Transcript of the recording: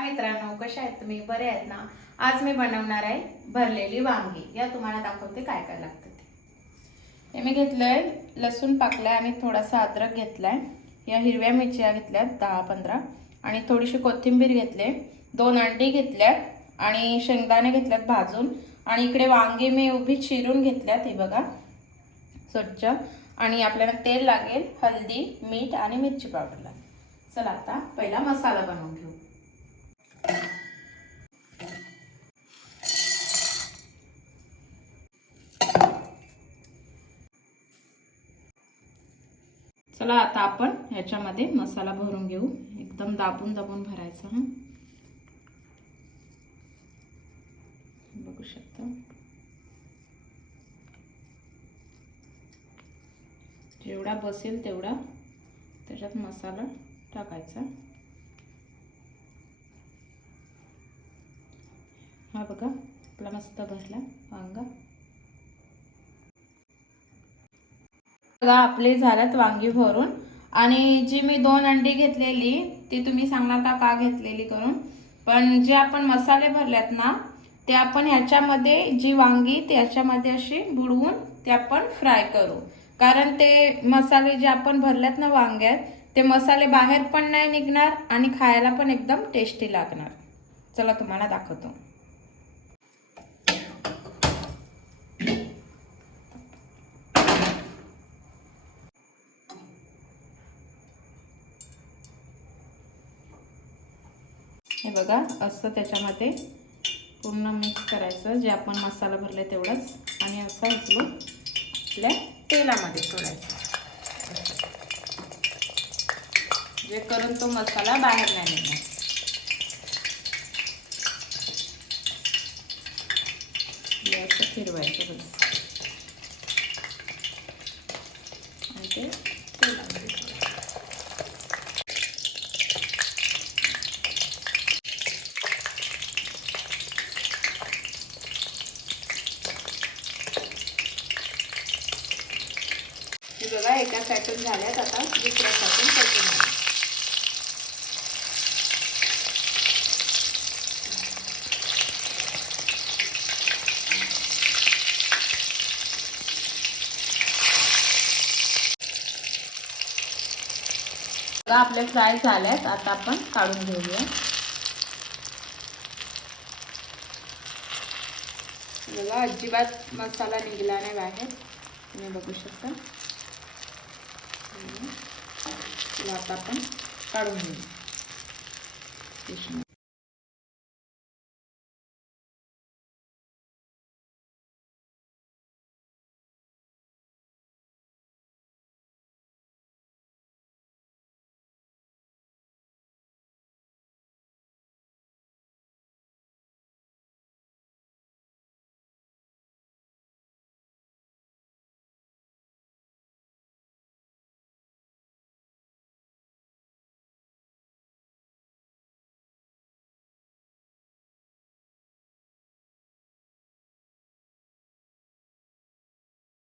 मित्रांनो कशा आहेत तुम्ही? बरे आहेत ना? आज मी बनवणार आहे भरलेली वांगी. या तुम्हाला दाखवते काय काय लागतं ते. हे मी घेतलंय लसूण पाकलाय आणि थोडासा अद्रक घेतलाय. या हिरव्या मिरच्या घेतल्यात दहा पंधरा आणि थोडीशी कोथिंबीर घेतले. दोन अंडी घेतल्यात आणि शेंगदाणे घेतल्यात भाजून. आणि इकडे वांगी मी उभी चिरून घेतल्यात हे बघा. स्वच्छ. आणि आपल्याला तेल लागेल हळदी मीठ आणि मिरची पावडर लागेल. चला आता पहिला मसाला बनवून घेऊ. चला आता आपण ह्याच्यामध्ये मसाला भरून घेऊ. एकदम दाबून दाबून भरायचा हा. बघू शकता. जेवढा बसेल तेवढा त्याच्यात मसाला टाकायचा. हा बघा आपला मस्त भरला वांगा. बघा आपले झाल्यात वांगी भरून. आणि जी मी दोन अंडी घेतलेली ती तुम्ही सांगणार का का घेतलेली करून? पण जे आपण मसाले भरल्यात ना ते आपण ह्याच्यामध्ये जी वांगी त्याच्यामध्ये अशी बुडवून ते आपण फ्राय करू. कारण ते मसाले जे आपण भरल्यात ना वांग्यात ते मसाले बाहेर पण नाही निघणार आणि खायला पण एकदम टेस्टी लागणार. चला तुम्हाला दाखवतो. हे बघा असं त्याच्यामध्ये पूर्ण मिक्स करायचं. जे आपण मसाला भरले तेवढंच. आणि असं उचलून आपल्या तेलामध्ये सोडायचं. जे करून तो मसाला बाहेर नाही निघणार. असं फिरवायचं बघा आणि ते तेलामध्ये हे बघा एका पॅटर्न झाल्यात आता दुसऱ्या पॅटर्न करून बघा आपले फ्राय झाल्यात आता आपण काढून घेऊया. बघा अजिबात मसाला निघाला नाही बाहेर. तुम्ही बघू शकता. तिला आता आपण काढून घेऊ.